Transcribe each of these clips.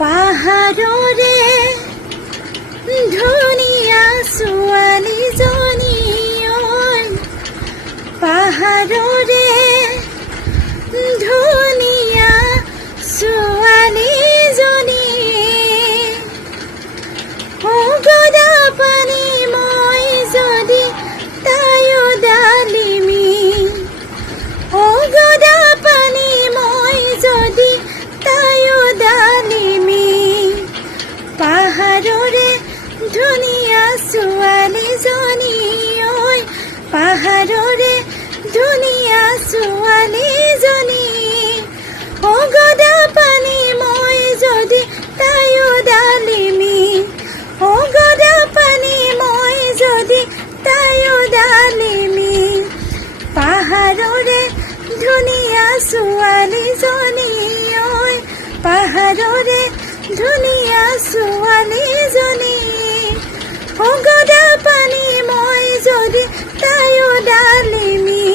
পাহাৰৰে ধুনীয়া ছোৱালীজনী ঐ, পাহাৰৰে ধুনীয়া ছোৱালীজনী। গদা পানী মই যদি তায়ো ডালিমি, গদা পানী মই যদি তায়ো ডালিমি। পাহাৰৰে ধুনীয়া ছোৱালীজনী ঐ, পাহাৰৰে ধুনীয়া ছোৱালীজনী। গদা পানী মই যদি তায়ো ডালিমি, গদা পানী মই যদি তায়ো ডালিমি। পাহাৰৰে ধুনীয়া ছোৱালীজনী ঐ, পাহাৰৰে ধুনীয়া ছোৱালীজনী। গদা পানী মই যদি তায়ো ডালিমি,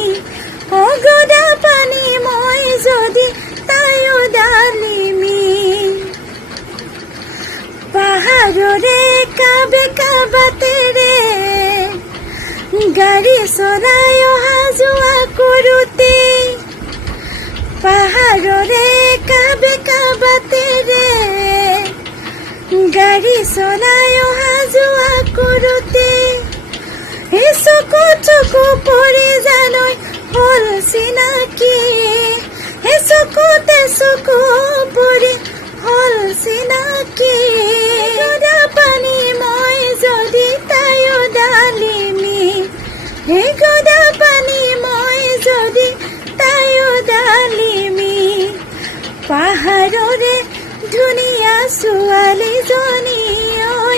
গদা পানী মই যদি তায়ো ডালিমি। পাহাৰৰে কাবে কাবাতেৰে গাড়ী চলাই অহা যোৱা কৰোঁতে, পাহাৰৰে কাবে কাবাতেৰে গাড়ী চলাই অহা যোৱা কৰোঁতে, চকু চকু পৰি জানৈ হ'ল চিনাকি, চকুতে চকু পৰি হ'ল চিনাকি। গদা পানী মই যদি তায়ো ডালিমি, গদা পানী মই যদি তায়ো ডালিমি। পাহাৰৰে ধুনীয়া ছোৱালীজনী ঐ,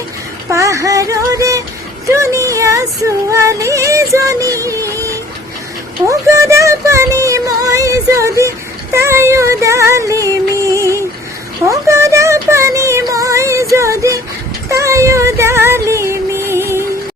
পাহাৰৰে ধুনীয়া ছোৱালীজনী। গদা